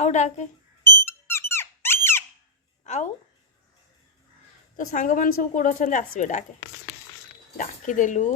आउ डाके आउ तो सांग मान सब कौड़ अच्छा आसबे डाके डाकिदेलु